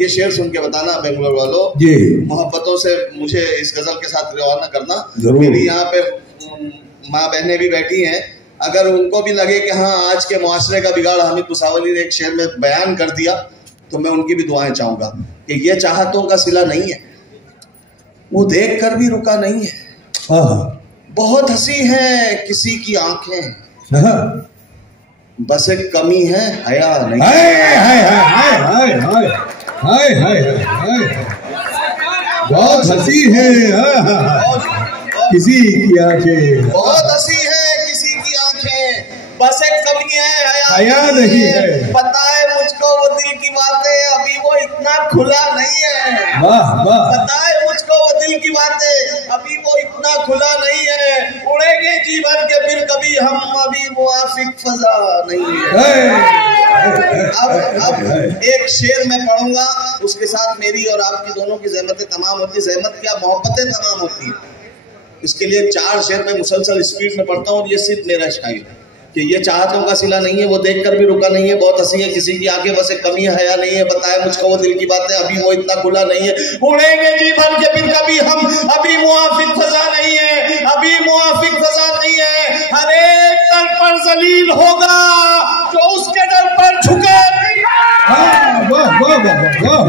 ये शेर सुन के बताना बेंगलोर वालों जी, मोहब्बतों से मुझे इस गजल के साथ रवाना करना। मेरी यहाँ पे माँ बहनें भी बैठी हैं, अगर उनको भी लगे कि हाँ आज के मुआशरे का बिगाड़ हामिद मुसावली ने एक शेर में बयान कर दिया, तो मैं उनकी भी दुआएं चाहूंगा कि ये चाहतों का सिला नहीं है, वो देख कर भी रुका नहीं है। बहुत हंसी है किसी की आंखें, बस एक कमी है हया नहीं। बहुत हंसी है किसी की आंखें, बहुत हंसी है किसी की आंखें, बस एक कमी है हया नहीं है। पता है मुझको वो दिल की बातें, अभी वो इतना खुला नहीं है। वाह वाह। पता है मुझको वो दिल की बातें, अभी वो इतना खुला नहीं है। उड़ेंगे जीवन के फिर कभी हम, अभी मुआफिक फजा नहीं है। अब एक शेर मैं पढ़ूंगा, उसके साथ मेरी और आपकी दोनों की ज़हमतें तमाम होती, ज़हमत क्या मोहब्बतें तमाम होती है। इसके लिए 4 शेर मैं मुसलसल स्पीड में पढ़ता हूँ। ये सिर्फ मेरा स्टाइल है कि ये चाहतों का सिला नहीं है, वो देखकर भी रुका नहीं है। बहुत हंसी है किसी की आंखें, बस एक कमी है हया नहीं है। बताए मुझको वो दिल की बातें, अभी वो इतना खुला नहीं है। उड़ेंगे जीवन के फिर कभी हम, अभी मुआफिक फजा नहीं है, अभी मुआफिक फजा नहीं है। हर एक दर पर जलील होगा जो उसके दर पर झुका नहीं।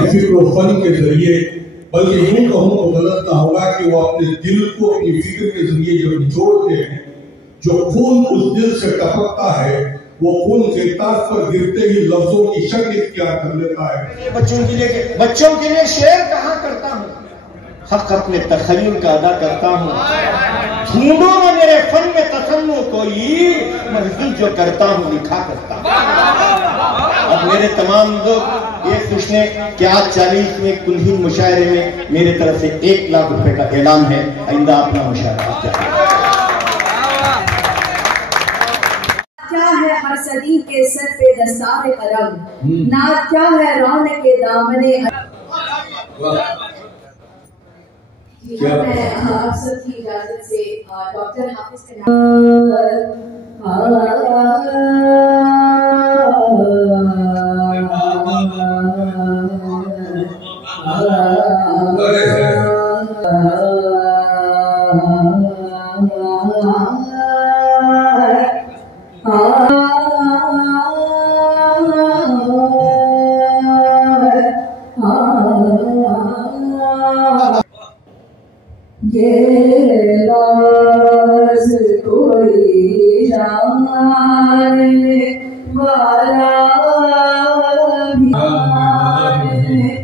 किसी को फन के जरिए, बल्कि यूं कहूँ तो गलत ना होगा कि वो अपने दिल को अपनी फिक्र के जरिए जब निचोड़ते हैं, जो खून उस दिल से टपकता है, वो खून के तार पर गिरते ही लफ्जों की शक्ल इख्तियार कर लेता है। बच्चों के लिए शेर कहाँ करता हूँ, हक अपने तखय्युल का अदा करता हूँ। ढूंढो ना मेरे फन में तसन्नु कोई, मर्जी जो करता हूँ लिखा करता हूँ। अब मेरे तमाम लोग ये पूछने कि आज 40वें कुल्ही मुशायरे में मेरे तरफ से 1 लाख रुपए का ऐलान है, आइंदा अपना मुशायरा आप जाए। क्या है हर सदी के सर पे दस्तार करम, नाद क्या है रौन के दामने। मैं आप सबकी इजाजत से डॉक्टर हाफिज का ये राज कोई जानने वाला भी नहीं है।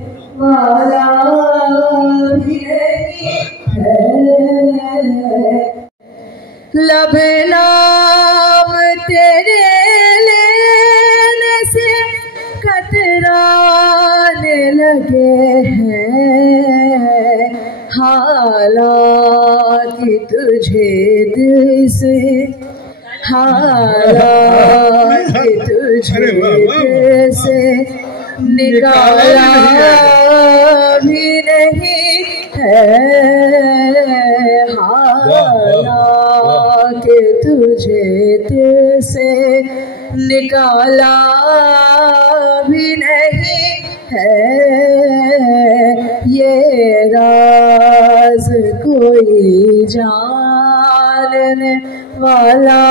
लब नाम तेरे लेने से कतराने लगे हैं, हालांकि तुझे दिल से, हालांकि तुझे दिल से निकाला भी नहीं है, हालांकि तुझे दिल से निकाला भी नहीं है। ये राज कोई जानने वाला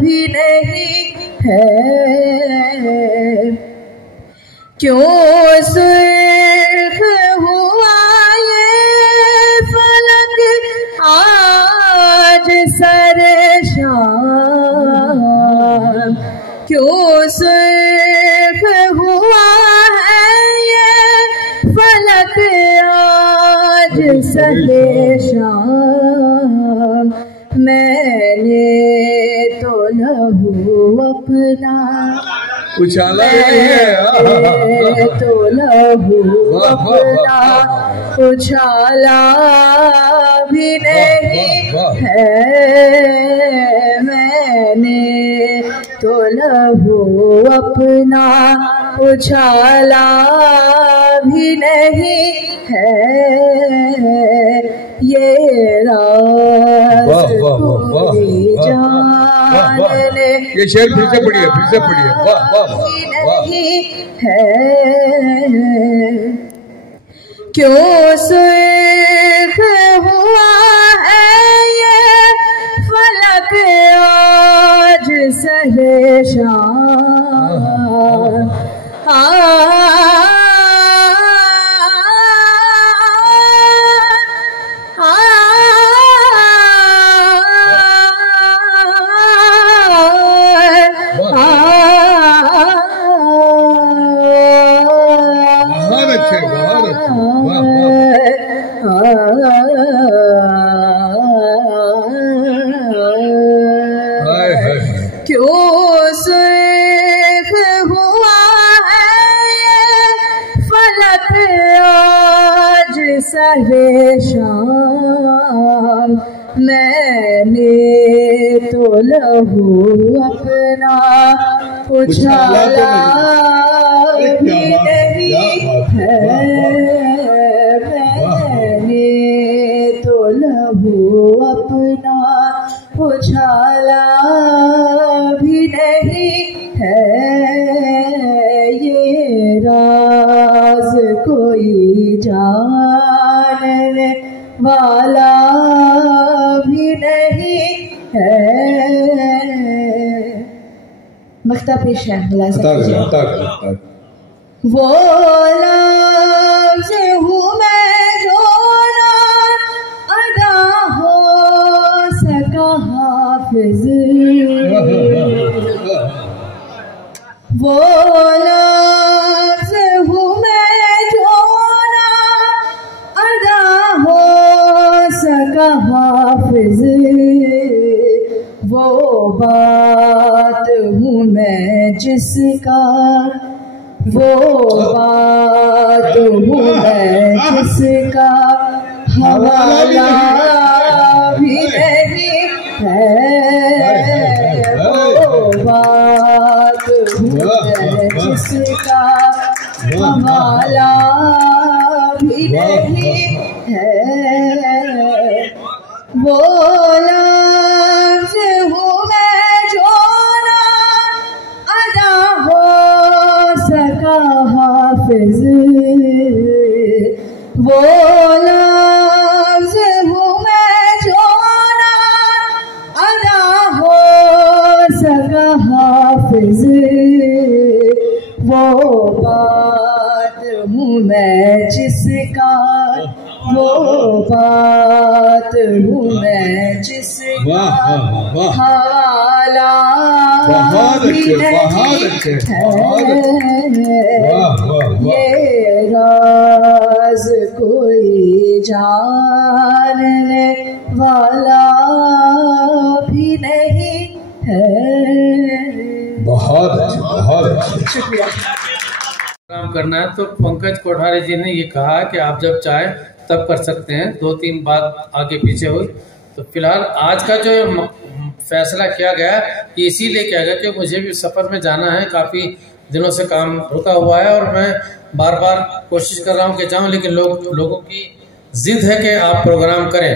भी नहीं है। क्यों सुर्ख हुआ ये फलक आज सर शाम, क्यों सुर्ख हुआ है ये फलक आज सरे शाम। मैंने तो लहू अपना उछाला तो लहू अपना उछाला भी नहीं है। मैंने तो लहू अपना उछाला भी नहीं है। ये राज कोई जान जानने ये शेर फिर से पढ़िए, फिर से पढ़िए। वाह वाह वाह। है क्यों सुर्ख हुआ है ये फलक आज सहे शाम। क्यों सुर्ख हुआ है ये फलक आज सहे शाम। मैंने तो लहू अपना उछाला भी नहीं है। मैंने तो लहू अपना उछाला भी नहीं है। ये राज कोई जानने वाला भी नहीं है। मख्ता पेश है वो लफ्ज़ हूँ मैं जो ना अदा हो सका हाफिज। वो लफ्ज़ हूँ मैं जो ना अदा हो सका हाफिज। वो बात हूँ मैं जिसका, वो बात हूँ मैं जिसका हवाला भी नहीं है। वो बात हूँ मैं जिसका हवाला भी नहीं है। वो लफ्ज़ हूँ मैं जो ना अदा हो सका हाफिज। वो लफ्ज़ हूँ मैं जो ना अदा हो सका हाफिज। वो बात हूँ मैं जिसका, वो बात हूँ मैं जिसका हवाला भी नहीं है। ये राज कोई जानने वाला भी नहीं है। बहुत अच्छे, बहुत अच्छे। शुक्रिया। काम करना है तो पंकज कोठारी जी ने ये कहा कि आप जब चाहे तब कर सकते हैं। 2-3 बात आगे पीछे हुई तो फिलहाल आज का जो फैसला किया गया कि इसीलिए किया गया कि मुझे भी सफर में जाना है। काफी दिनों से काम रुका हुआ है और मैं बार बार कोशिश कर रहा हूं कि जाऊं, लेकिन लोगों की जिद है कि आप प्रोग्राम करें।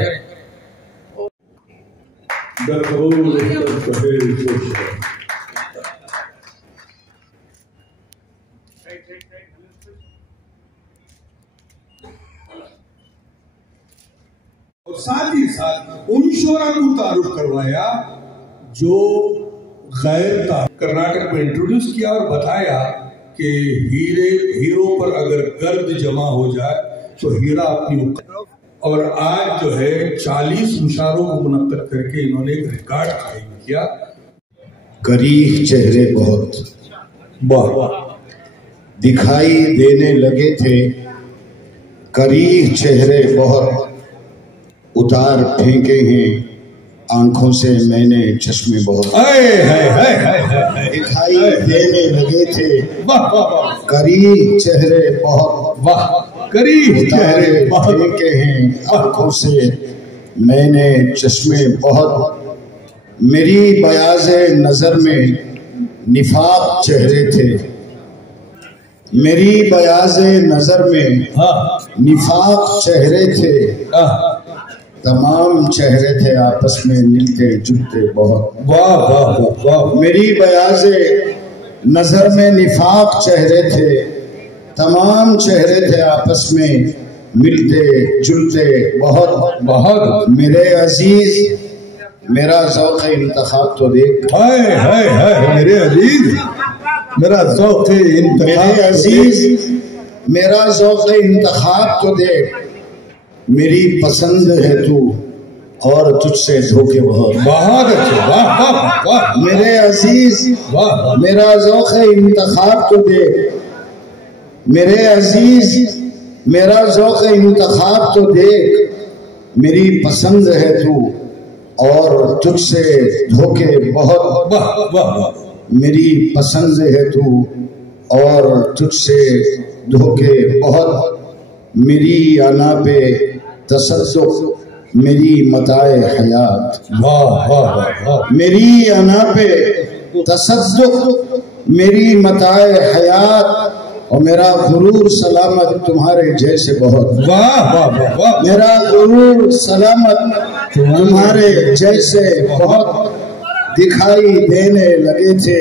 और साथ ही साथ उन शोरा को तारुफ करवाया जो गैर था। कर्नाटक में इंट्रोड्यूस किया और बताया कि हीरो पर अगर गर्द जमा हो जाए तो हीरा अपनी। और आज जो है 40 मुशारों को मुनक्कद करके इन्होंने एक रिकॉर्ड कायम किया। करीह चेहरे बहुत दिखाई देने लगे थे, करीह चेहरे बहुत उतार फेंके हैं आंखों से मैंने चश्मे बहुत दिखाई देने लगे थे, करीह चेहरे बहुत करीब उतारे फेंके हैं आंखों से मैंने चश्मे बहुत। मेरी बयाज़े नजर में निफाक चेहरे थे, मेरी बयाज़े नजर में निफाक चेहरे थे। तमाम चेहरे थे आपस में मिलते जुलते बहुत। वाह वाह वाह। मेरी बयाज़े नजर में निफाक चेहरे थे, तमाम चेहरे थे आपस में मिलते जुलते बहुत बहुत। मेरे अजीज मेरा ज़ौक़ इंतखाब तो देख। हाय हाय हाय मेरे अजीज, मेरा ज़ौक़ इंतखाब। मेरे अजीज मेरा ज़ौक़ इंतखाब तो देख, मेरी पसंद है तू और तुझसे धोखे बहुत। बहुत अच्छे, वाह वाह वाह। मेरे अजीज वाह। मेरा ज़ौक़ इंतखाब तो देख, मेरे अजीज मेरा ज़ौक़ इंतखाब तो देख, मेरी पसंद है तू और तुझसे धोखे बहुत। वाह वाह। मेरी पसंद है तू और तुझसे धोखे बहुत। मेरी अना पे तसद्दुक़ मेरी मताए हयात। वाह वाह वाह। मेरी अना पे तसद्दुक़ मेरी मताए हयात, और मेरा गुरूर सलामत तुम्हारे जैसे बहुत। वाह वाह वाह। मेरा गुरूर सलामत तुम्हारे जैसे बहुत, दिखाई देने लगे थे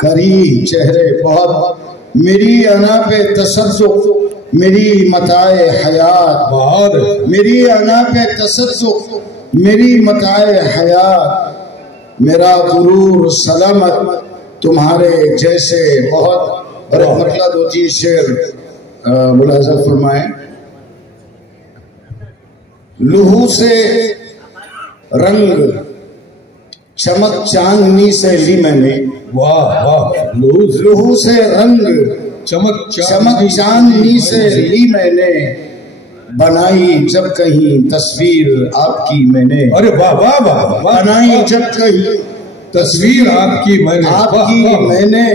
करी चेहरे बहुत। मेरी अना पे तसद्दुक़ मेरी मताए हयात, बहुत। मेरी अना पे तसद्दुक़ मेरी मताए हयात, मेरा गुरूर सलामत तुम्हारे जैसे बहुत। और एक मतलब 2-3 शेर मुलाज़ा फरमाए। लूहू से रंग चमक चांदनी से ली मैंने। वाह वाह। लूहू से रंग चमक चांदनी से ली मैंने, बनाई जब कहीं तस्वीर आपकी मैंने। अरे वाह वाह वाह। बनाई जब कहीं तस्वीर आपकी मैंने,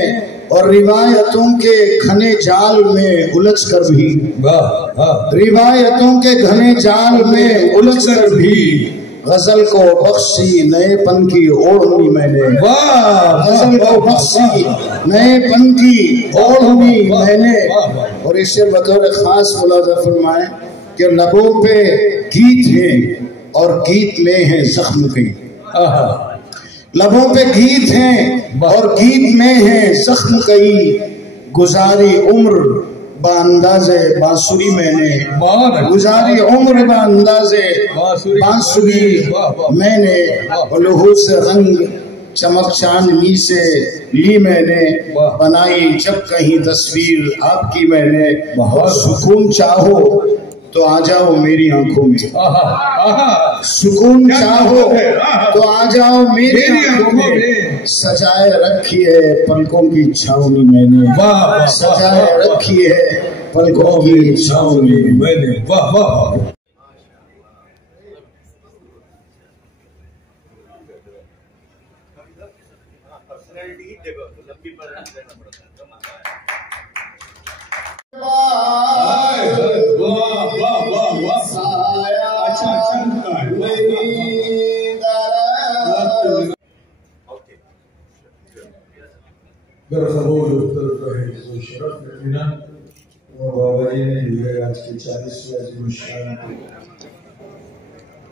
और रिवायतों के घने जाल में उलझ कर भी। वाह। रिवायतों के घने जाल में उलझ कर भी गजल को बख्शी नएपन की ओढ़नी मैंने। वाह। गजल को बख्शी नएपन की ओढ़नी मैंने। और इससे बतौर खास मुलाज़ा फरमाए कि लबों पे गीत है और गीत में है जख्म कई। लबों पे गीत हैं और गीत में है जख्म कई, गुजारी उम्र बांदाज़े बांसुरी मैंने। गुजारी उम्र बांदाज़े बांसुरी मैंने, लहू से रंग चमक चांदनी से ली मैंने, बनाई जब कहीं तस्वीर आपकी मैंने। सुकून चाहो तो आ जाओ मेरी आंखों में, सुकून चाहो तो आ जाओ मेरी आंखों में। सजाए रखी है पलकों की छावनी मैंने, सजाए रखी है पलकों की छावनी मैंने। वाह वाह।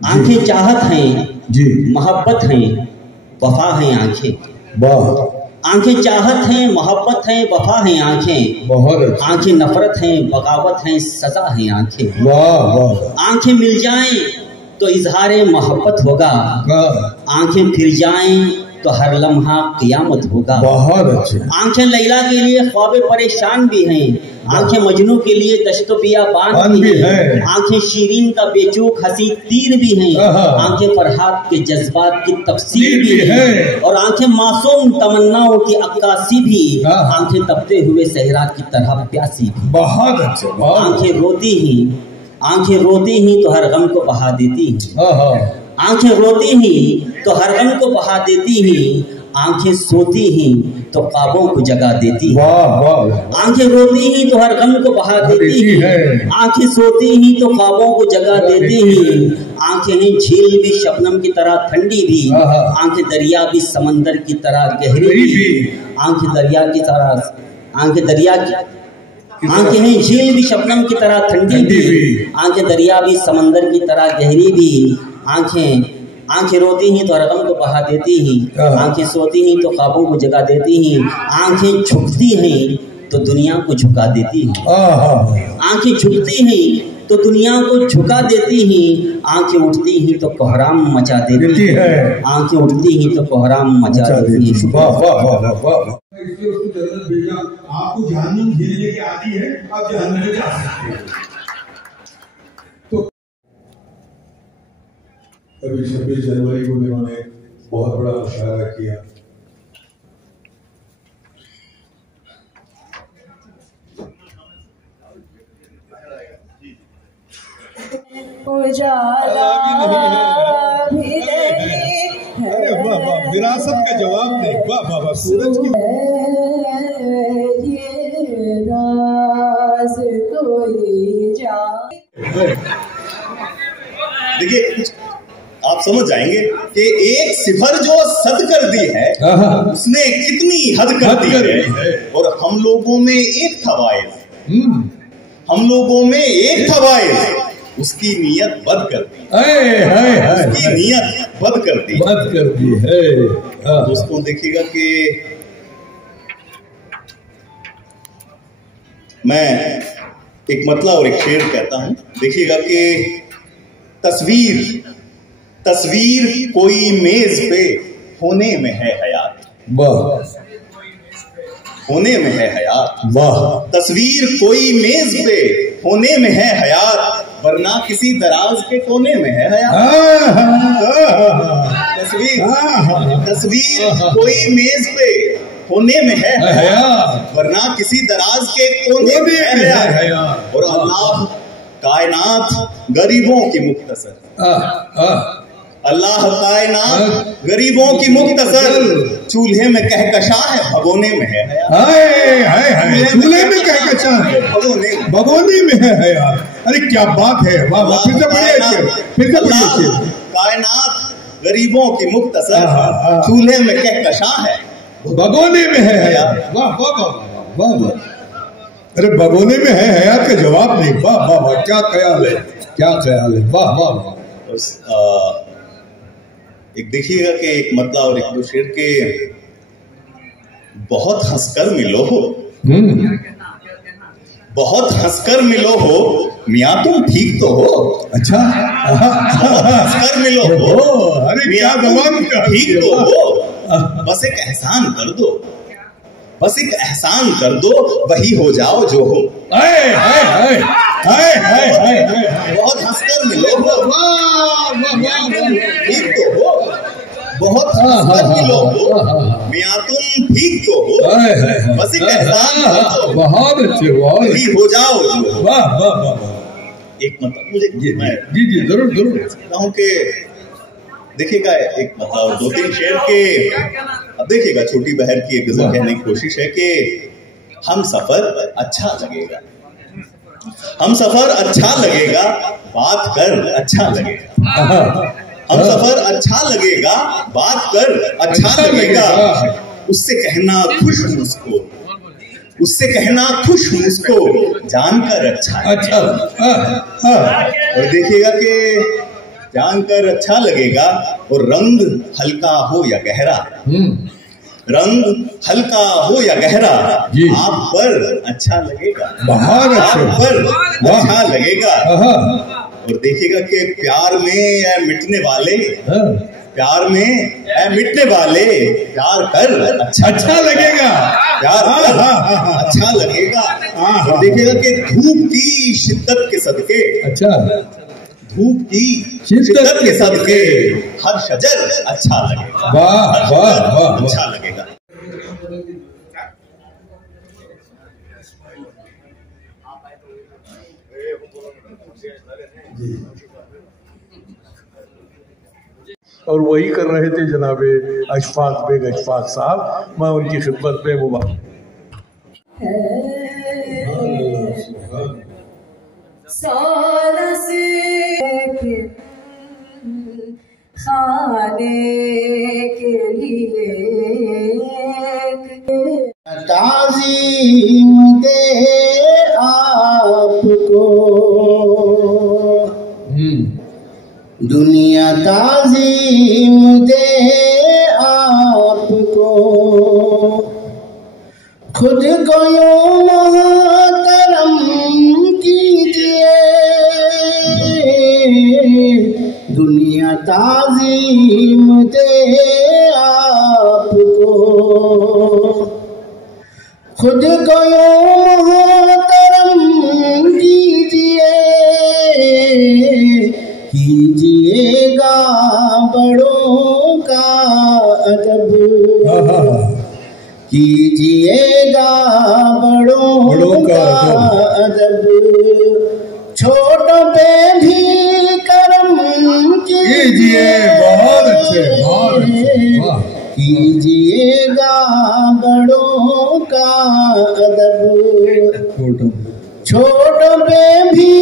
आंखें चाहत हैं जी, मोहब्बत हैं, वफा हैं आंखें। वाह। आंखें चाहत हैं, मोहब्बत हैं, वफा हैं आंखें। बहुत। आंखें नफरत हैं, बगावत हैं, सजा हैं आंखें। वाह वाह। आंखें मिल जाएं तो इजहारे मोहब्बत होगा, आंखें फिर जाएं तो हर लम्हा क़ियामत होगा। बहुत अच्छे। आंखें लैला के लिए ख्वाबे परेशान भी हैं, आंखें मजनू के लिए दश्तो बियाबान भी हैं, आंखें शीरीन का बेचूक हंसी तीर भी हैं, आंखें फरहाद के जज्बात की तफसीर भी हैं, और आंखें मासूम तमन्नाओं की अक्कासी भी, आंखें तपते हुए सहरा की तरह प्यासी भी। बहुत अच्छे। आंखें रोती ही तो हर गम को बहा देती हैं, आंखें रोती ही तो हर गम को बहा देती ही, आंखें सोती ही तो ख्वाबों को जगा देती है। वाह वाह। आंखें रोती ही तो हर गम को बहा देती है, आंखें सोती ही तो ख्वाबों को जगा देती ही, आंखें हैं झील भी शबनम की तरह ठंडी भी, आंखें दरिया भी समंदर की तरह गहरी भी, आंखें दरिया की तरह आंखें हैं झील भी शबनम की तरह ठंडी भी, आंखें दरिया भी समंदर की तरह गहरी भी, आंखें रोती ही तो रकम को बहा देती ही, आंखें सोती ही तो ख्वाबों को जगा देती ही, आंखें झुकती हैं तो दुनिया को झुका देती हैं, आंखें झुकती हैं तो दुनिया को झुका देती ही, आंखें उठती ही तो कोहराम मचा देती है, आंखें उठती ही तो कोहराम मचा देती है। वाह वाह वाह वाह। इसलिए उसको जन्नत भेजा। आपको जहन्नुम झेलने की आती है, आप जहन्नुम में जा सकते हैं। तो अभी 26 जनवरी को इन्होंने बहुत बड़ा मुशायरा किया। उजाला भी नहीं है। अरे वाह वाह, विरासत का जवाब नहीं। वाह वाह वाह, सूरज की ये राज कोई जाने। देखिए कुछ आप समझ जाएंगे कि एक सिफर जो सद कर दी है उसने कितनी हद कर दी है। और हम लोगों में एक था वाइज, हम लोगों में एक था वाइज, उसकी नीयत बद कर दी, उसकी नीयत बद कर दी है। दोस्तों देखिएगा कि मैं एक मतला और एक शेर कहता हूं। देखिएगा कि तस्वीर कोई मेज पे होने में है हयात, होने में है हयात। वाह। तस्वीर कोई मेज पे होने में है हयात, वरना किसी दराज के कोने में है हयात। तस्वीर कोई मेज पे होने में है हयात, वरना किसी दराज के कोने में है हयात। और अल्लाह कायनात गरीबों की मुख्तसर, अल्लाह कायनात गरीबों की मुख्तसर, चूल्हे में कहकशा है भगोने में है हयात। चूल्हे में कहकशा है भगोने में है हयात। अरे क्या बात है। वाह वाह, फिर से पढ़िए। कायनात गरीबों की मुख्तसर, चूल्हे में कहकशा है भगोने में है हयात। वाह वाह वाह वाह वाह। अरे भगोने में है हयात का जवाब नहीं। वाह वाह वाह, क्या ख्याल है, क्या ख्याल है। वाह वाह वाह। एक देखिएगा कि एक मतला और एक दो शेर के बहुत हंसकर मिलो हो, बहुत हंसकर मिलो हो, मियाँ तुम ठीक तो हो। अच्छा, हंसकर मिलो हो, अरे क्या जवाब, ठीक तो हो। बस एक एहसान कर दो, बस एक एहसान कर दो, वही हो जाओ जो हो। बहुत हंसकर मिलो हो, ठीक तो हो, बहुत हंसकर मिलो हो, मियाँ तुम ठीक तो हो, बस एक एहसान कर दो, बहुत अच्छे, वही हो जाओ जो हो। वाह वाह वाह। एक मतलब मुझे मैं जी जरूर जरूर कहता हूँ कि देखिएगा एक मतलब दो तीन शेर के। अब देखिएगा छोटी बहर की एक गजल कहने की कोशिश है कि हम सफर अच्छा लगेगा, हम सफर अच्छा लगेगा, बात कर अच्छा लगेगा। हम सफर अच्छा लगेगा, बात कर अच्छा लगेगा, उससे कहना खुश हूँ उसको, उससे कहना खुश हूँ उसको, जानकर अच्छा। और देखिएगा कि जानकर अच्छा लगेगा, और रंग हल्का हो या गहरा, रंग हल्का हो या गहरा, आप पर अच्छा लगेगा, आप पर अच्छा लगेगा। और देखिएगा कि प्यार में या मिटने वाले, प्यार में या मिटने वाले, प्यार कर अच्छा लगेगा, प्यार कर अच्छा लगेगा। और देखिएगा कि धूप की शिद्दत के सदके, धूप की शिद्दत के सदके, हर शजर अच्छा लगेगा, वाह वाह वाह, अच्छा लगेगा। और वही कर रहे थे जनाबे अशफाक बेग अशफाक साहब। मैं उनकी खिदमत में मुबारक। खाने के लिए ताज़ीम दे खुद को यूं मोहतरम कीजिए, दुनिया ताज़ीम दे आपको। खुद को यूं मोहतरम कीजिए, कीजिएगा बड़ों का अदब, कीजिएगा बड़ों का अदब। छोटों पे भी करम कीजिए, बहुत अच्छे, बहुत अच्छे, वाह। कीजिएगा बड़ों का अदब। छोटों पे भी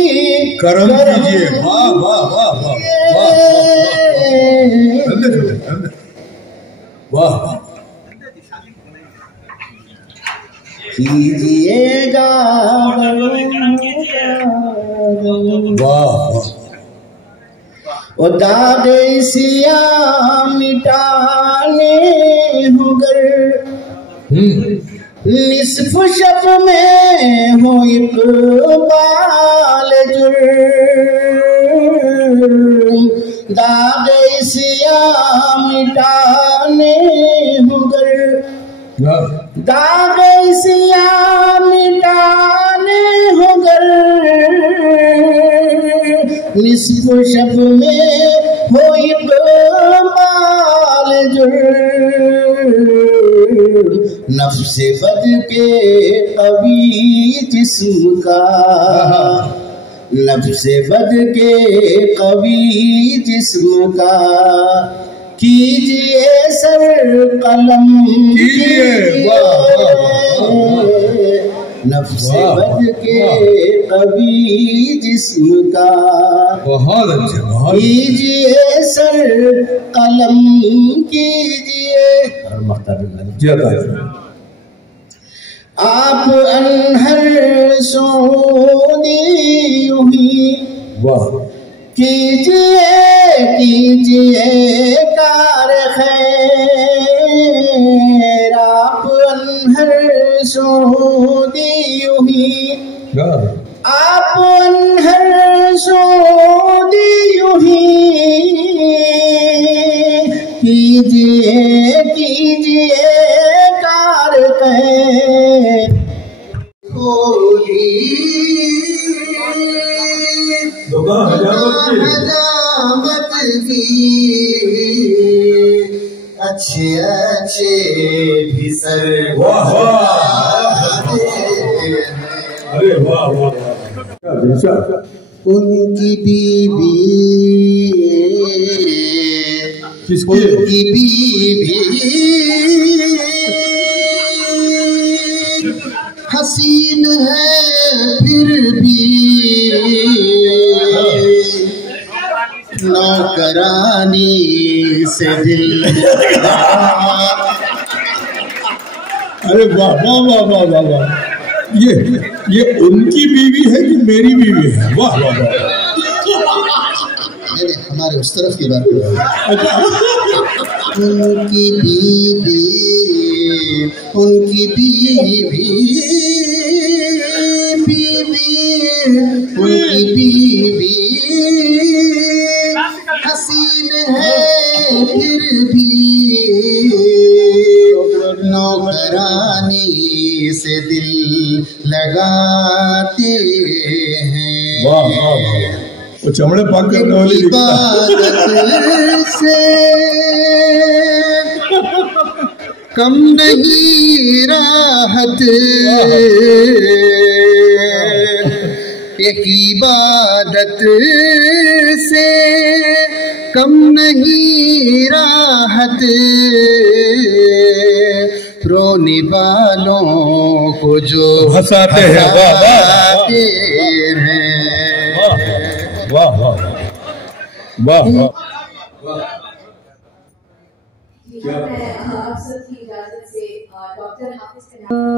करम कीजिए, वाह वाह वाह वाह वाह वाह। कीजिएगा वाह। वो दादे सिया मिटाने होगर, निस्फ शब में हो इक़बाल जुर्म। दादे सिया मिटाने होगर, दागे सिया मिटाने होगर, निस्फ शब में हो इक़बाल जुर्म। नफ्से बद के कवी जिस्म का, नफ्से बद के कवी जिस्म का, कीजिए सर कलम कीजिए, नफ्से बद के कभी जिस्म का, बहुत अच्छे, बहुत कीजिए सर कलम कीजिए। आप अनहर सोनी यूही, वाह। कीजिए कीजिए कार खैर, आप अनहर सोदी यूही, आप अनहर सोदी यूही, कीजिए कीजिए कार खैर। हजामत की अच्छे अच्छे भी सर, वाह अरे वाह वाह। उनकी बीवी, किसकी? उनकी बीवी हसीन है फिर भी नौकरानी से दिल। अरे वाह वाह वाह वाह वाह वाह। ये उनकी बीवी है कि मेरी बीवी है? वाह वाह वाह। नहीं हमारे उस तरफ की बात कर रहा हूँ। उनकी बीवी, उनकी बीवी, बीवी, उनकी बीवी हसीन है फिर भी नौकरानी से दिल लगाते हैं। वाह वाह वाह। वो चमड़े पाक करने वाली इबादत से कम नहीं राहत, एक इबादत से कम नहीं राहत, रोने वालों को जो हंसाते हैं। वाह वाह वाह वाह वाह वाह। मैं आप सबकी इजाजत से डॉक्टर हाफिज का नाम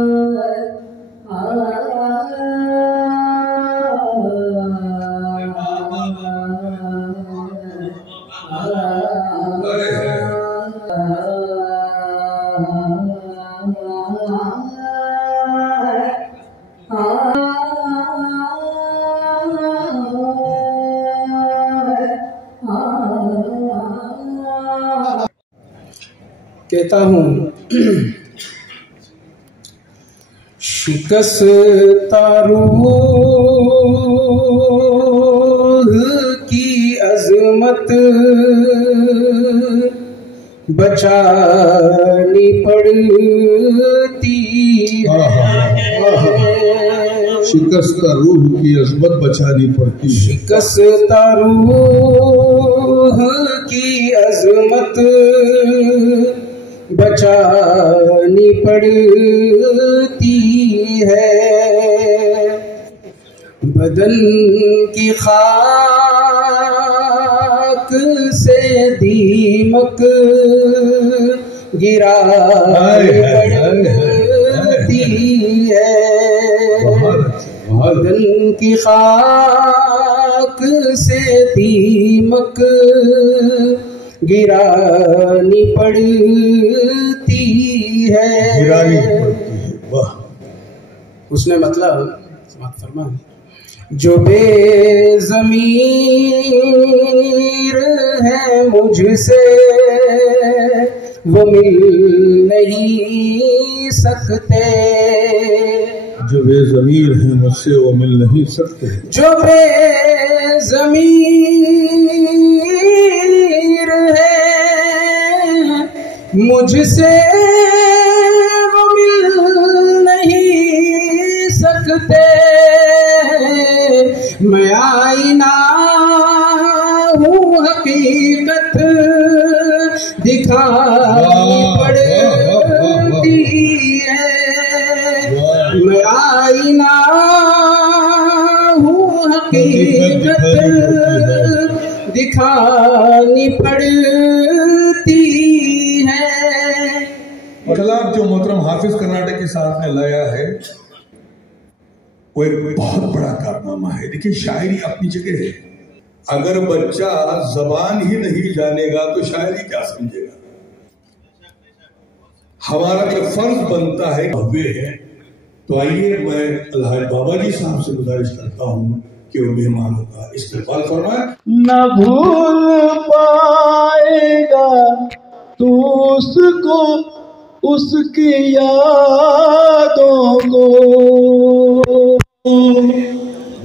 देता हूँ। शिकस्ता रूह की अजमत बचानी पड़ती है। शिकस्ता रूह की अजमत बचानी पड़ती है। शिकस्ता रूह की अजमत बचानी पड़ती है। बदन की खाक से दीमक गिरा पड़ती है। बदन की खाक से दीमक गिरानी पड़ती है। वाह। उसने मतलब फरमा जो बेज़मीर है मुझसे वो मिल नहीं सकते। जो बेज़मीर है मुझसे वो मिल नहीं सकते। जो बेज़मीर है मुझसे वो मिल नहीं सकते। मैं आईना हूँ हकीकत दिखानी पड़ती है। मैं आईना हूँ हकीकत दिखानी पड़ती है। कलाम जो मोहतरम हाफिज कर्नाटक के साथ में लाया है वो एक बहुत बड़ा कारनामा है। देखिए शायरी अपनी जगह है। अगर बच्चा जबान ही नहीं जानेगा तो शायरी क्या समझेगा। हमारा जो फर्ज बनता है भव्य है। तो आइए मैं अलहाज बाबा जी साहब से गुजारिश करता हूँ कि वो मेहमानों का इस्तेमाल फरमाए। न भूल पाएगा तू उसको उसकी यादों को।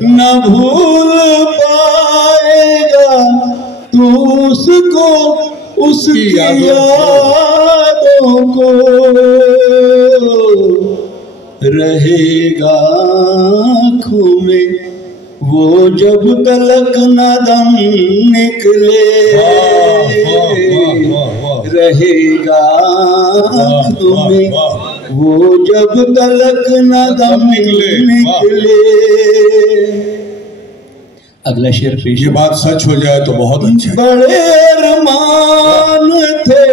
न भूल पाएगा तू उसको उसकी यादों को। रहेगा आँखों में वो जब तलक न दम निकले। रहेगा आँखों में वो जब तलक न दम निकले। अगला शेर पेश। ये बात सच हो जाए तो बहुत अच्छा। बड़े अरमान थे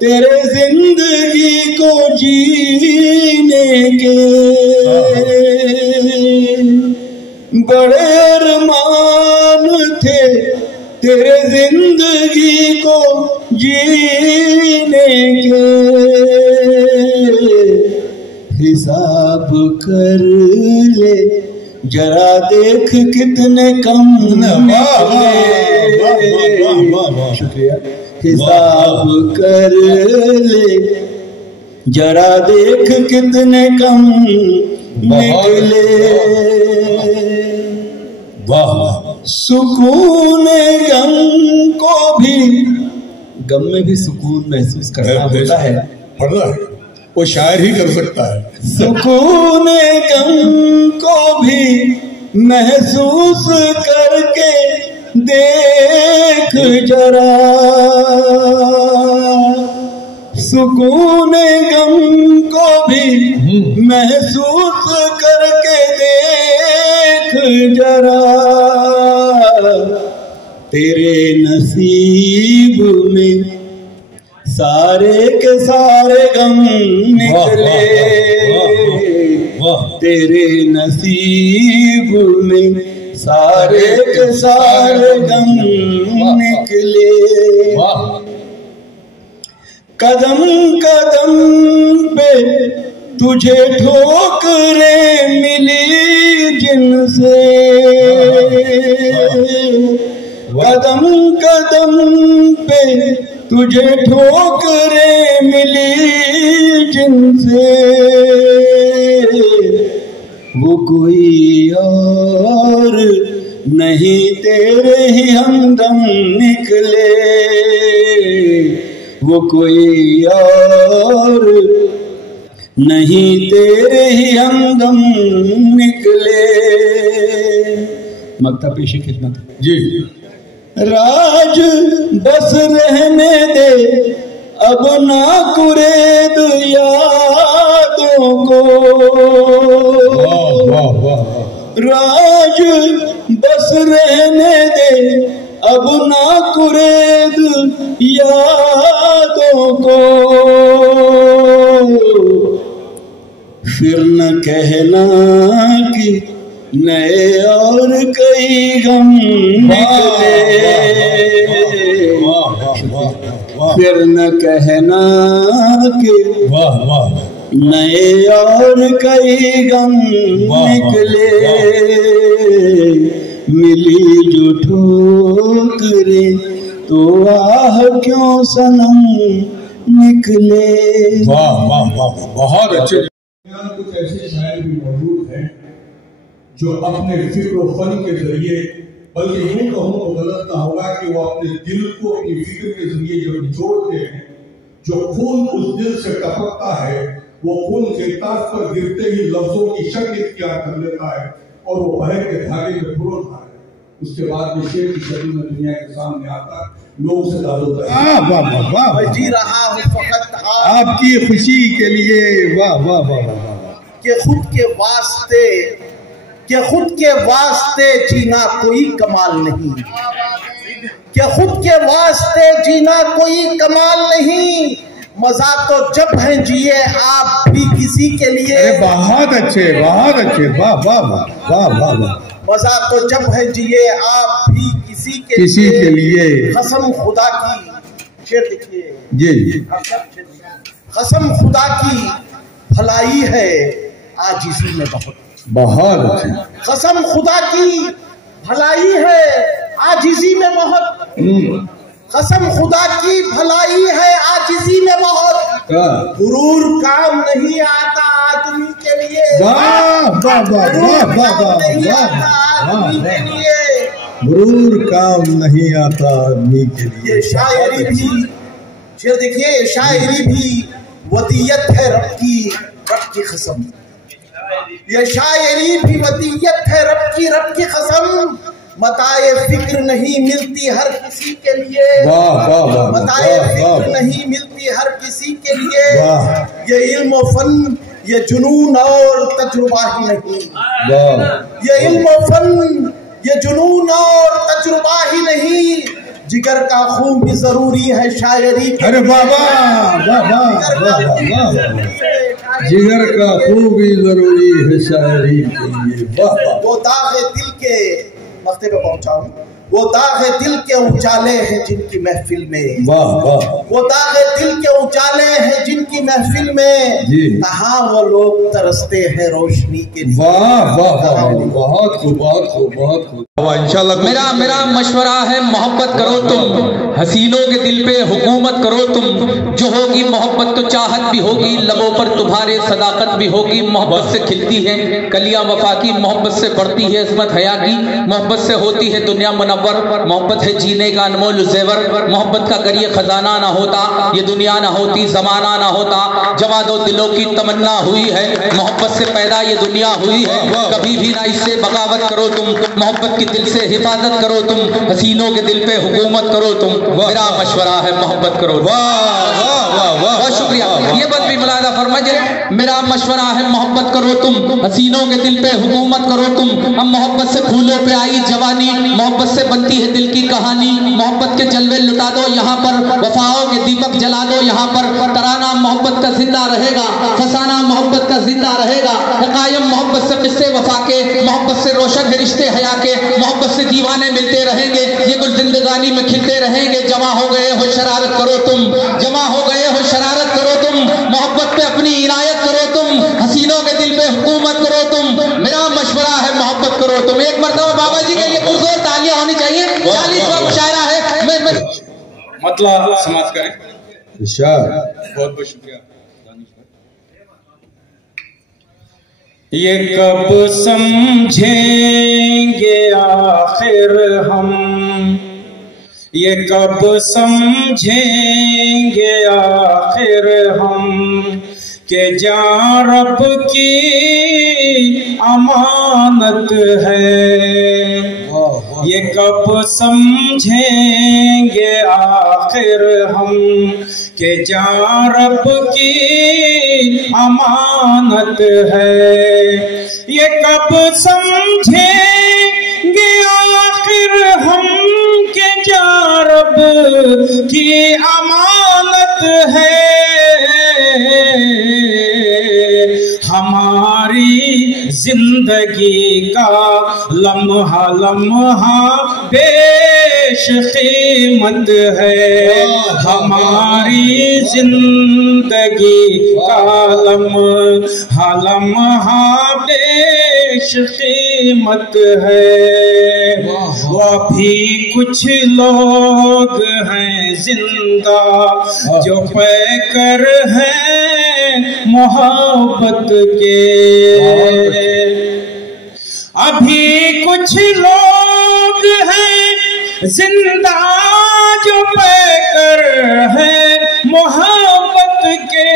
तेरे जिंदगी को जीने के। बड़े अरमान थे तेरे जिंदगी को जीने के। हिसाब कर ले जरा देख कितने कम निकले। शुक्रिया। हिसाब कर ले जरा देख कितने कम निकले। वाह। सुकून गम को भी, गम में भी सुकून महसूस करना होता है। वो शायर ही कर सकता है। सुकून गम को भी महसूस करके देख जरा। सुकून गम को भी महसूस करके देख जरा। तेरे नसीब में सारे के सारे गम निकले। तेरे नसीब में सारे के सारे गम निकले। कदम कदम पे तुझे ठोकरें मिली जिनसे। कदम कदम पे तुझे ठोकरें मिली जिनसे वो कोई और नहीं तेरे ही हमदम निकले, वो कोई और नहीं तेरे ही हमदम निकले। मक्ता पेशी खिदमत जी। राज बस रहने दे अब ना कुरेद यादों को, राज बस रहने दे अब ना कुरेद यादों को, फिर न कहना कि नए और कई गम निकले, फिर न कहना कि नए और कई गम निकले, मिली जो ठोकरें तो आह क्यों सनम निकले। वाह वाह वाह, बहुत अच्छे। कुछ ऐसे शायर भी मौजूद हैं जो अपने फिक्र और फन के जरिए, बल्कि यूं कहूं तो गलत ना होगा कि वो अपने दिल को अपनी फिक्र के जरिए जो निचोड़ते हैं, जो खून उस दिल से टपकता है वो खून गिरतास पर गिरते ही लफ्जों की शक्ल इख्तियार कर लेता है और वो बह के धागे में पुरोता है। उसके बाद में शेर की शक्ल में दुनिया के सामने आता है, लोग से मैं जी रहा हूँ फकत आपकी खुशी के लिए। वाह वाह वाह वाह। कि खुद के वास्ते जीना कोई कमाल नहीं, कि खुद के वास्ते जीना कोई कमाल नहीं, मजा तो जब है जिए आप भी किसी के लिए। बहुत अच्छे बहुत अच्छे, वाह वाह वाह वाह वाह वाह। मजा तो जब है जिए आप भी किसी के लिए, कसम खुदा की। शेर देखिए जी, कसम खुदा की भलाई है आज इसी में बहुत अच्छी, कसम खुदा की भलाई है आज इसी में बहुत, कसम खुदा की भलाई है आज इसी में बहुत, गुरूर काम नहीं आता आदमी के लिए। वाह वाह वाह वाह वाह नहीं आता आदमी के लिए, गुरूर काम नहीं आता आदमी के लिए। ये शायरी भी, शेर देखिए, शायरी भी वदियत है रब की कसम, ये शायरी भी वदियत है रब की कसम, मताए फिक्र नहीं मिलती हर किसी के लिए, मताए फिक्र नहीं मिलती हर किसी के लिए, ये इल्म और फन ये जुनून और तजुर्बा ही नहीं, ये इल्म और फन ये जुनून और तजुर्बा ही नहीं, जिगर का खून भी जरूरी है शायरी के। अरे बाबा जिगर का खून भी जरूरी है शायरी के लिए। वो दागे दिल के मक्ते पे पहुंचाऊं, वो दागे दिल के उजाले हैं जिनकी महफिल में, वाह वाह, वो दागे दिल के उजाले हैं जिनकी महफिल में, कहाँ वो लोग तरसते हैं रोशनी के लिए। वाह वाह वाह, बहुत खूब बहुत खूब बहुत खूब। इंशाल्लाह मेरा मशवरा है, मोहब्बत करो तुम, हसीनों के दिल पे हुकूमत करो तुम, जो होगी मोहब्बत तो चाहत भी होगी, लबों पर तुम्हारे सदाकत भी होगी, मोहब्बत से खिलती है कलियां वफा की, मोहब्बत से बढ़ती है इस्मत हया की, मोहब्बत से होती है दुनिया मुनव्वर, मोहब्बत है जीने का अनमोल जेवर, मोहब्बत का अगर ये खजाना ना होता, ये दुनिया ना होती, जमाना ना होता, जवा दो दिलों की तमन्ना हुई है, मोहब्बत से पैदा ये दुनिया हुई है, कभी भी ना इससे बगावत करो तुम, मोहब्बत की दिल से हिफाजत करो तुम, हसीनों के दिल पे हुकूमत करो तुम, मेरा मशवरा है मोहब्बत करो। बहुत शुक्रिया, ये बात भी मुलादा फरमाइए, मेरा मशवरा है मोहब्बत करो तुम, हसीनों के दिल पे हुकूमत करो तुम, हम मोहब्बत से फूलों पे आई जवानी, मोहब्बत से बनती है दिल की कहानी, मोहब्बत के जलवे लुटा दो यहाँ पर, वफाओं के दीपक जला दो यहाँ पर, तराना मोहब्बत का जिंदा रहेगा, फसाना मोहब्बत का जिंदा रहेगा, कायम मोहब्बत से किस्से वफा के, मोहब्बत से रोशन है रिश्ते हया के, मोहब्बत से दीवाने मिलते रहेंगे, ये कुछ जिंदगानी में खिलते रहेंगे, जमा हो गए हो शरारत करो तुम, जमा हो गए हो शरारत करो तुम, मोहब्बत पे अपनी इनायत करो तुम, हसीनों के दिल पे हुकूमत करो तुम, मेरा मशवरा है मोहब्बत करो तुम। एक मरतबा बाबा जी के लिए पुरजोर तालियां होनी चाहिए, 40वां मुशायरा है। मतला समाप्त करें। बहुत बहुत शुक्रिया। ये कब समझेंगे आखिर हम, ये कब समझेंगे आखिर हम कि जान रब की अमानत है। ये कब समझेंगे आखिर हम कि जान रब की अमानत है। ये कब समझेंगे आखिर हम कि जान रब की अमानत है। हमारी जिंदगी का लम्हा लम्हा बेश कीमत है। हमारी जिंदगी का लम्हा लम्हा बेश कीमत है। वो भी कुछ लोग हैं जिंदा जो पैकर हैं मोहब्बत के। अभी कुछ लोग हैं जिंदा जो पैकर हैं मोहब्बत के।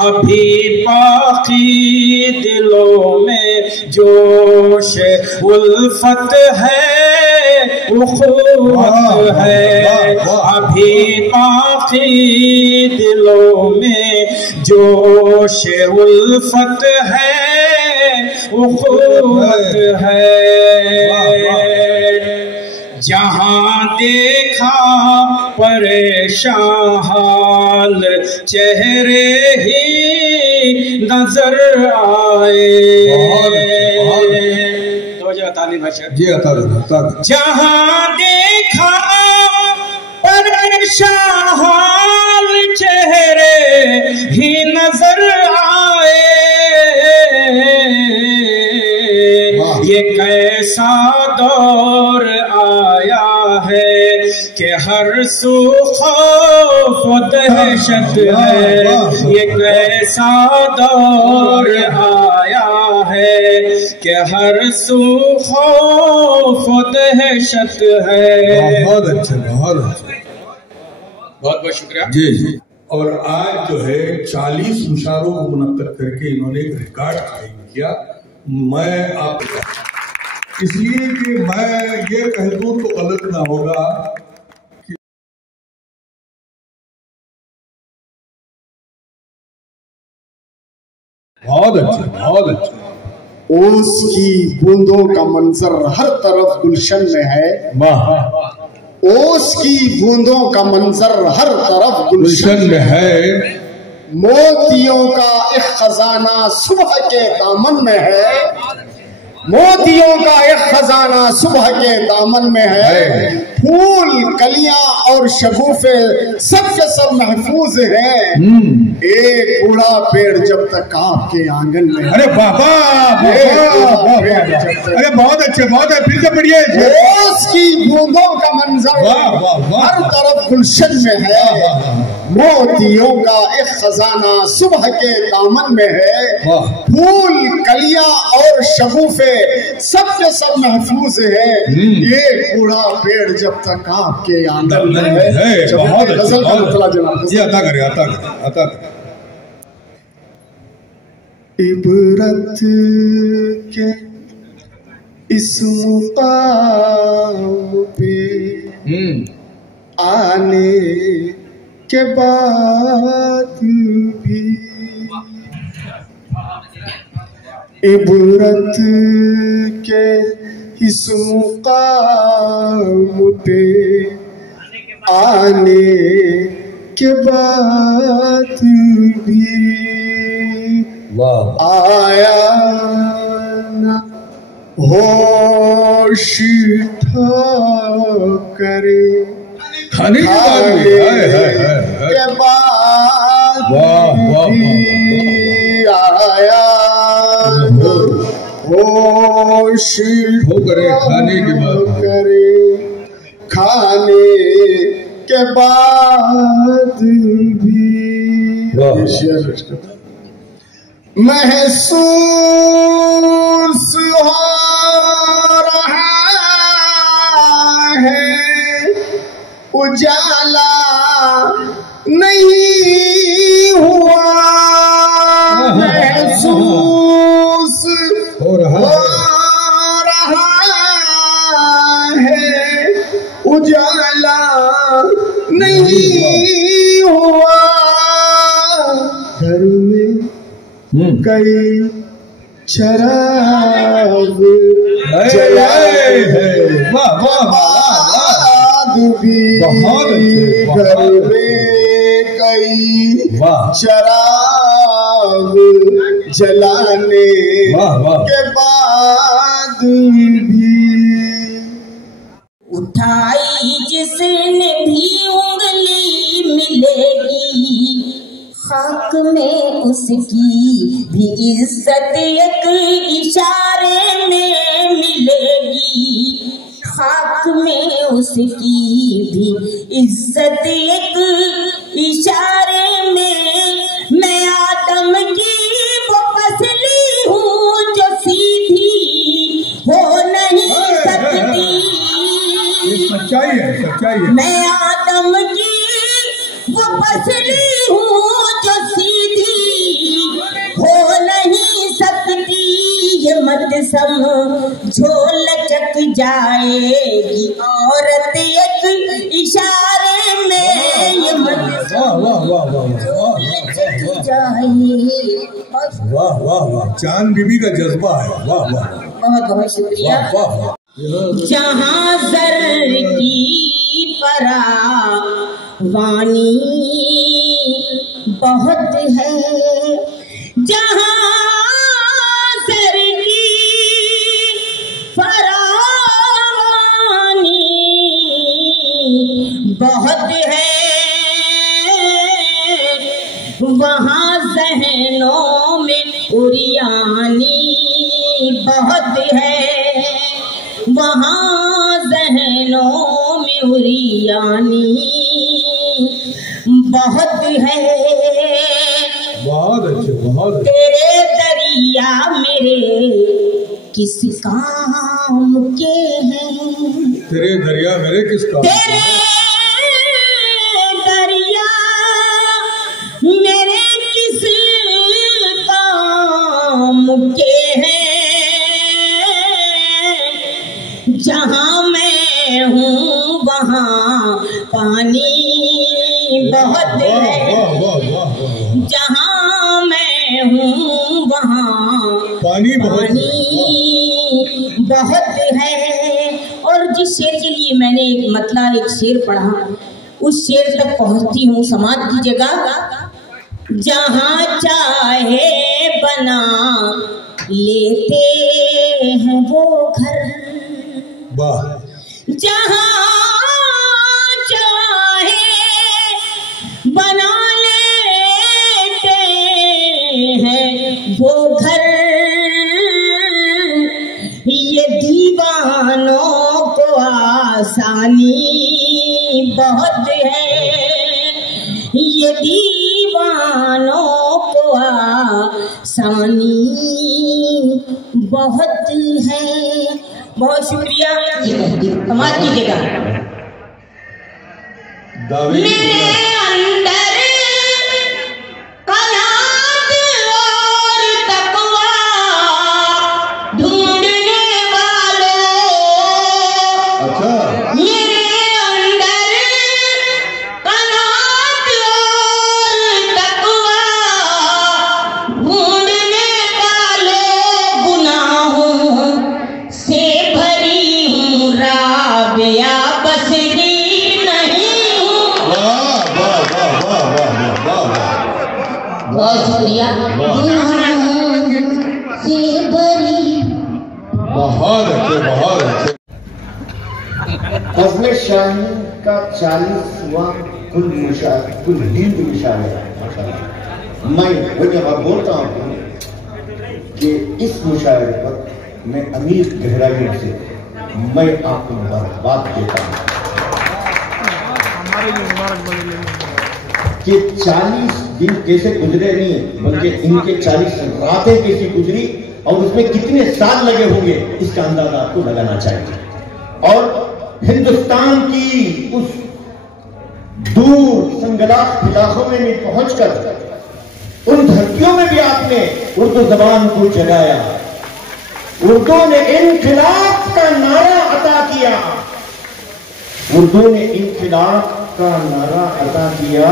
अभी बाकी दिलों में जोश उल्फत है उखुवत है। अभी बाकी दिलों में जोश उल्फत है उखुवत है। जहाँ देखा परेशान हाल चेहरे ही नजर आए। जी जहाँ देखा परेशान हाल चेहरे ही नजर आए। ये कैसा दौर आया है कि हर सू खौफ दहशत है। ये कैसा दौर आया है कि हर सू खौफ दहशत है। बहुत अच्छे बहुत अच्छे, बहुत बहुत शुक्रिया जी जी। और आज जो है 40 मुशारों को मुनक्कद करके इन्होंने एक रिकॉर्ड कायम किया। मैं आप इसलिए कि मैं ये कह दूं तो गलत ना होगा कि बहुत अच्छे बहुत अच्छे। ओस की बूंदों का मंजर हर तरफ गुलशन में है। ओस की बूंदों का मंजर हर तरफ गुलशन में है। मोतियों का एक खजाना सुबह के दामन में है। मोतियों का एक खजाना सुबह के दामन में है। फूल कलियां और शगुफे सब के सब महफूज हैं। एक बूढ़ा पेड़ जब तक आपके आंगन में। अरे बाबा अरे बहुत अच्छे बहुत है। फिर से पढ़िए। ओस की बूंदों का मंजर हर तरफ गुलशन में है। मोतियों का एक खजाना सुबह के दामन में है। फूल कलियां और शगुफे सब के सब महफूज है। ये बूढ़ा पेड़ जब तक आपके आंगन में है। बहुत गजल का मतलब जनाब जी अता करे अता करे अता करे। इबरत के इस मुकाम पे आने के बाद भी इबरत के इस मुकाम पे आने के बाद भी आया ना होश था करे खाने के बाद भी आया होश हो करे खाने के बाद करे खाने के बाद भी महसूस हो रहा है उजाला नहीं हुआ, महसूस हो रहा है उजाला नहीं हुआ। घर में कई चिराग जलाए हैं, बहुत घर में कई चिराग जलाने के बाद भी। उठाई जिसने भी उंगली मिलेगी, खाक में उसकी भी इज्जत एक इशारे में मिलेगी, खाक में उसकी भी इज्जत एक इशारे में। मैं आदम की वो पसली हूँ जो सीधी हो नहीं सकती, सच्चाई है, सच्चाई है। मैं आदम की वो पसली हूँ जो सीधी हो नहीं सकती। ये मत समझो लचक जाएगी औरत एक इशारे में, ये मत समझो लचक जाएगी। वाह वाह वाह, चांद बीबी का जज्बा है। वाह वाह, बहुत बहुत शुक्रिया। जहाँ जर की फरावानी बहुत है, जहाँ जर की फरावानी बहुत है, वहाँ ज़हनों में उरियानी बहुत है, वहाँ ज़हनों में उरियानी बहुत है। बहुत अच्छे, बहुत अच्छे। तेरे दरिया मेरे किस काम के हैं, तेरे दरिया मेरे किस काम के हैं, दरिया मेरे किस काम के हैं। जहाँ मैं हूँ वहाँ पानी बहुत है, जहाँ मैं हूँ वहाँ पानी बहुत है। और जिस शेर के लिए मैंने एक शेर पढ़ा, उस शेर तक पहुँचती हूँ। समाज की जगह जहाँ चाहे बना लेते हैं वो घर, जहाँ चाहे बना लेते हैं वो घर। ये दीवानों को आसानी बहुत है, ये दीवानों को आसानी बहुत है। बहुत शुक्रिया। कमाल कीजिएगा। मेरे अंदर कनात और तकवा ढूंढने वालों, मेरे अंदर कनात और तकवा ढूंढने वालों, गुनाहों से भरी हूँ राबिया बसरी नहीं हूँ। बहुत शुक्रिया। से भरी बहुत अच्छे, बहुत अच्छे। फजल शाही का 40वां कुल हिंद मुशायरा। मैं वो जब बोलता हूँ कि इस मुशायरे पर मैं अमीर गहराइयों से मैं आपको मुबारकबाद देता हूँ। कि 40 दिन कैसे गुजरे नहीं, बल्कि इनके 40 रातें कैसी गुजरी और उसमें कितने साल लगे होंगे, इसका अंदाजा आपको लगाना चाहिए। और हिंदुस्तान की उस दूर संगलाख इलाकों में भी पहुंचकर उन धरतियों में भी आपने उर्दू जबान को जगाया। उर्दू ने इनकलाब का नारा अता किया, उर्दू ने इनकलाब का नारा अता किया।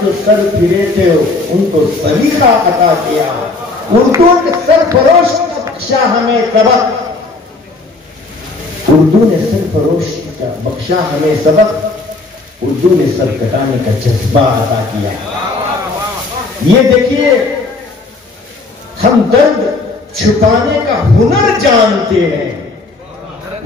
जो सर फिरे थे उनको सलीका अता किया। उर्दू ने सरफरोश का बख्शा हमें सबक, उर्दू ने सरफरोश का बख्शा हमें सबक, उर्दू ने सर कटाने का जज्बा अता किया। ये देखिए, हम दर्द छुपाने का हुनर जानते हैं।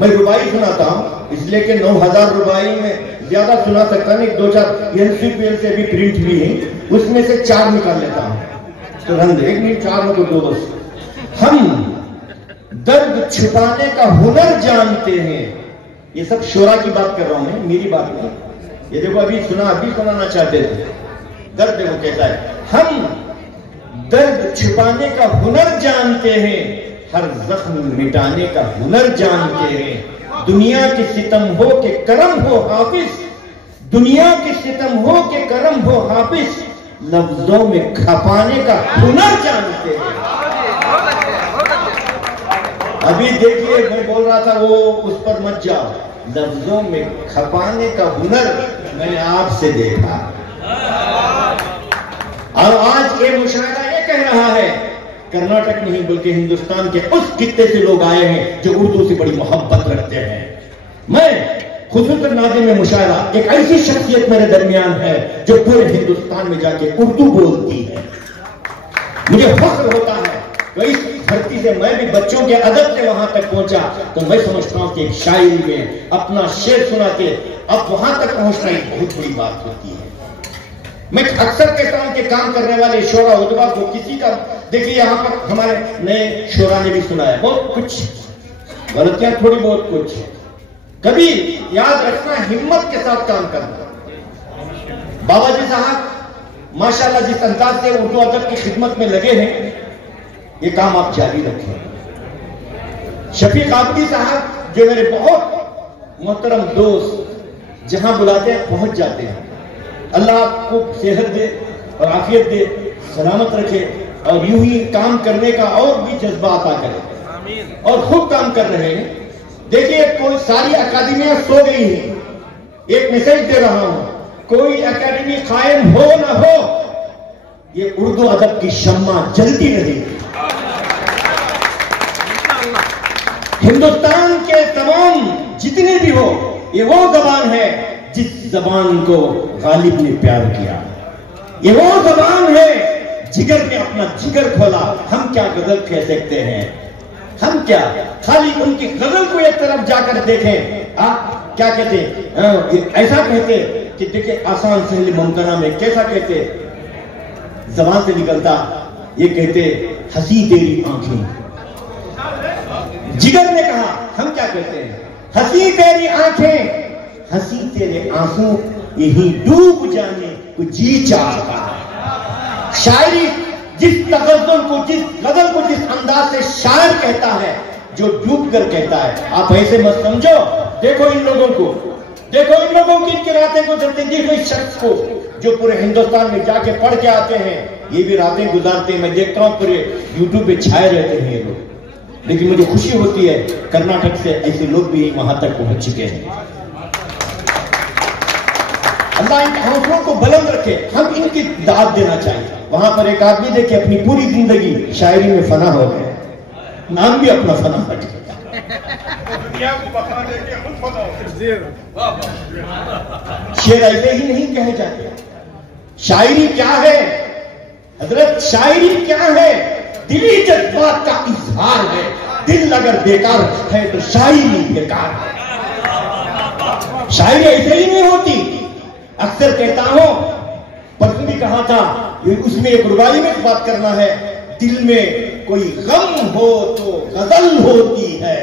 मैं रुबाई सुनाता हूं इसलिए कि 9000 रुबाई में ज्यादा सुना सकता नहीं, 2-4 एनसीपीएल से भी प्रिंट भी है, उसमें से 4 निकाल लेता हूं तो रंग 1 नहीं 4 में तो 2 बस। हम दर्द छुपाने का हुनर जानते हैं। ये सब शोरा की बात कर रहा हूं मैं, मेरी बात नहीं। ये देखो अभी सुनाना चाहते थे। दर्द देखो कहता है, हम दर्द छुपाने का हुनर जानते हैं, हर जख्म मिटाने का हुनर जानते हैं। दुनिया के सितम हो के करम हो हाफिज, दुनिया के सितम हो के करम हो हाफिज, लफ्जों में खपाने का हुनर जानते हैं। अभी देखिए मैं बोल रहा था वो उस पर मत जाओ, लफ्जों में खपाने का हुनर मैंने आपसे देखा। और आज ये मुशायरा ये कह रहा है, कर्नाटक नहीं बल्कि हिंदुस्तान के उस खित्ते से लोग आए हैं जो उर्दू से बड़ी मोहब्बत रखते हैं। मैं खुसूसन नाज़िम में मुशायरा, एक ऐसी शख्सियत मेरे दरमियान है जो पूरे हिंदुस्तान में जाके उर्दू बोलती है। मुझे फख्र होता है तो इस धरती से मैं भी बच्चों के अदब से वहां तक पहुंचा, तो मैं समझता हूं कि एक शायरी में अपना शेर सुना के अब वहां तक पहुंचना एक बहुत बड़ी बात होती है। मैं अक्सर कहता हूं कि काम करने वाले शोरा उदबा को किसी का, देखिए यहां पर हमारे नए शोरा ने भी सुना है बहुत कुछ गलतियां, थोड़ी बहुत कुछ, कभी याद रखना हिम्मत के साथ काम करना। बाबा जी साहब माशाल्लाह जिस अंदाज से उर्दू अदब की खिदमत में लगे हैं, ये काम आप जारी रखें। शफीक आबदी साहब जो मेरे बहुत मोहतरम दोस्त, जहां बुलाते हैं पहुंच जाते हैं। अल्लाह आपको सेहत दे और आफियत दे, सलामत रखे और यूं ही काम करने का और भी जज्बा अता करे और खूब काम कर रहे हैं। देखिए कोई सारी अकादमियां सो गई हैं, एक मैसेज दे रहा हूं, कोई अकादमी कायम हो ना हो, ये उर्दू अदब की शम्मा जलती रहेगी। हिंदुस्तान के तमाम जितने भी हो, ये वो जबान है जिस जबान को गालिब ने प्यार किया, ये वो जबान है जिगर ने अपना जिगर खोला। हम क्या गजल कह सकते हैं, हम क्या खाली उनकी गजल को एक तरफ जाकर देखें। आप क्या कहते, ऐसा कहते कि देखिए आसान सहली मुमतना में कैसा कहते, जबान से निकलता, ये कहते हंसी तेरी आंखें। जिगर ने कहा, हम क्या कहते हैं, हंसी तेरी आंखें, हंसी तेरे आंसू, यही डूब जाने को जी चाहता है। शायरी जिस गजल को जिस अंदाज से शायर कहता है, जो डूब कर कहता है, आप ऐसे मत समझो। देखो इन लोगों को, देखो इन लोगों की इनकी रातें गुजरते, देखो इस शख्स को जो पूरे हिंदुस्तान में जाके पढ़ के आते हैं, ये भी रातें गुजारते हैं। मैं देखता हूं पूरे यूट्यूब पे छाए रहते हैं ये लोग, लेकिन मुझे खुशी होती है कर्नाटक से ऐसे लोग भी वहां तक पहुंच चुके हैं। अल्लाह इन हौसलों को बुलंद रखे, हम इनकी दाद देना चाहिए। वहां पर एक आदमी देखे अपनी पूरी जिंदगी शायरी में फना हो गए, नाम भी अपना फना हट गया। शेर ऐसे ही नहीं कहे जाते। शायरी क्या है हजरत, शायरी क्या है, दिली जज्बात का इजहार है। दिल अगर बेकार है तो शायरी बेकार है। शायरी ऐसे ही नहीं होती। अक्सर कहता हूं, परसों भी कहा था, उसमें एक रुबाई में एक बात करना है, दिल में कोई गम हो तो गजल होती है।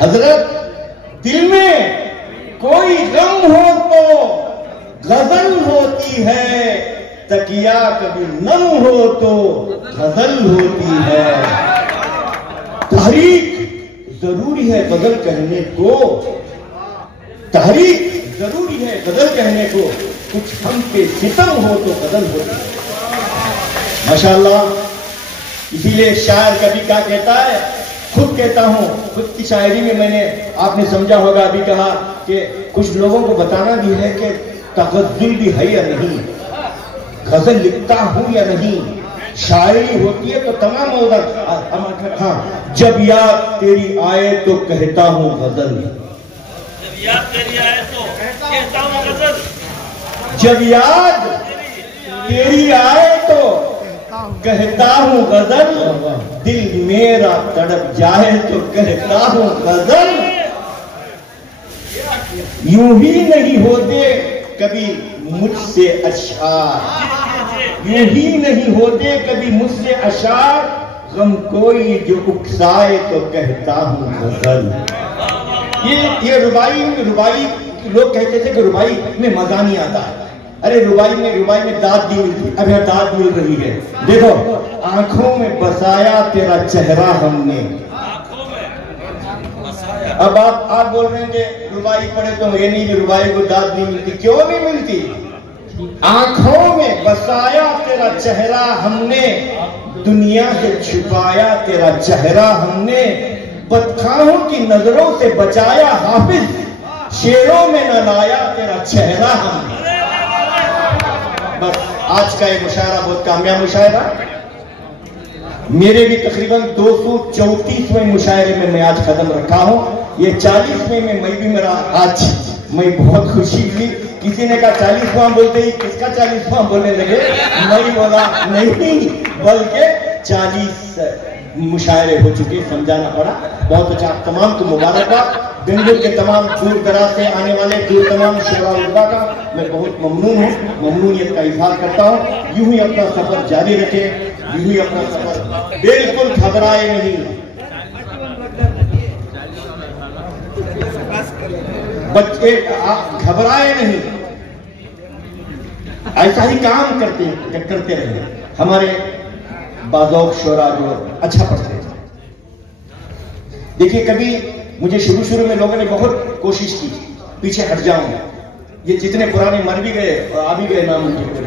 हजरत दिल में कोई गम हो तो गजल होती है, तकिया कभी नम हो तो गजल होती है। तहरीक जरूरी है गजल कहने को, तहरीक जरूरी है गजल कहने को, कुछ हम पे सितम हो तो गजल होती है। माशाअल्लाह। इसीलिए शायर कभी क्या कहता है, खुद कहता हूं, खुद की शायरी में मैंने, आपने समझा होगा, अभी कहा कि कुछ लोगों को बताना भी है कि तगज़्ज़ुल भी है या नहीं, गजल लिखता हूं या नहीं, शायरी होती है तो तमाम उधर। हाँ, जब याद तेरी आए तो कहता हूं गजल, जब याद तेरी आए तो कहता हूं गजल, जब याद तेरी आए तो कहता हूं गजल, दिल मेरा तड़प जाए तो कहता हूं गजल। यूं ही नहीं होते कभी मुझसे अशआर, यूं ही नहीं होते कभी मुझसे अशआर, गम कोई जो उकसाए तो कहता हूं गजल। ये रुबाई लोग कहते थे कि रुबाई में मजा नहीं आता। अरे रुबाई में दाद नहीं मिलती, अब यहाँ दाद मिल रही है। देखो, आंखों में बसाया तेरा चेहरा हमने। अब आप बोल रहे हैं कि रुबाई पढ़े तो ये नहीं, रुबाई को दाद नहीं मिलती। क्यों नहीं मिलती? आंखों में बसाया तेरा चेहरा हमने, दुनिया से छुपाया तेरा चेहरा हमने, बदखाहों की नजरों से बचाया हाफिज, शेरों में न लाया तेरा चेहरा हमने। बस आज का ये मुशायरा बहुत कामयाब मुशायरा। मेरे भी तकरीबन 234वें मुशायरे में मैं आज कदम रखा हूं। ये 40वें में मैं भी, मेरा आज मैं बहुत खुशी हुई। किसी ने कहा 40वां बोलते ही किसका 40वां बोलने लगे, नहीं बोला, नहीं, बल्कि 40 मुशायरे हो चुके, समझाना पड़ा। बहुत अच्छा। आप तमाम को मुबारकबाद। बेंगलुरु के तमाम दूर दराज से आने वाले दूर तमाम शोरा का मैं बहुत ममनून हूँ, ममनूनियत का इजहार करता हूँ। यूं ही अपना सफर जारी रखें, यूं ही अपना सफर, बिल्कुल घबराए नहीं, बच्चे घबराए नहीं, ऐसा ही काम करते रहे। हमारे बाज़ौक़ शोरा जो अच्छा पढ़ते थे। देखिए, कभी मुझे शुरू में लोगों ने बहुत कोशिश की पीछे हट जाऊं, ये जितने पुराने मर भी गए और आ भी गए नाम उनके।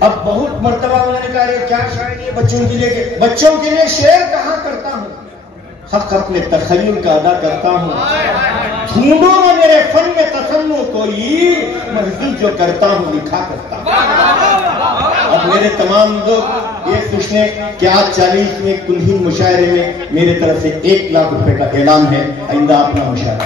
अब बहुत मर्तबा उन्होंने कहा, क्या शायरी है बच्चों के लिए शेर कहाँ करता हूं, हक अपने तखय्युल का अदा करता हूं। ढूंढो ना मेरे फन में तसन्नु कोई, महसूस जो करता हूं लिखा करता हूं। अब मेरे तमाम लोग ये पूछने क्या 40वें कुल्हीन मुशायरे में मेरे तरफ से 1 लाख रुपए का ऐलान है। आइंदा अपना मुशायरा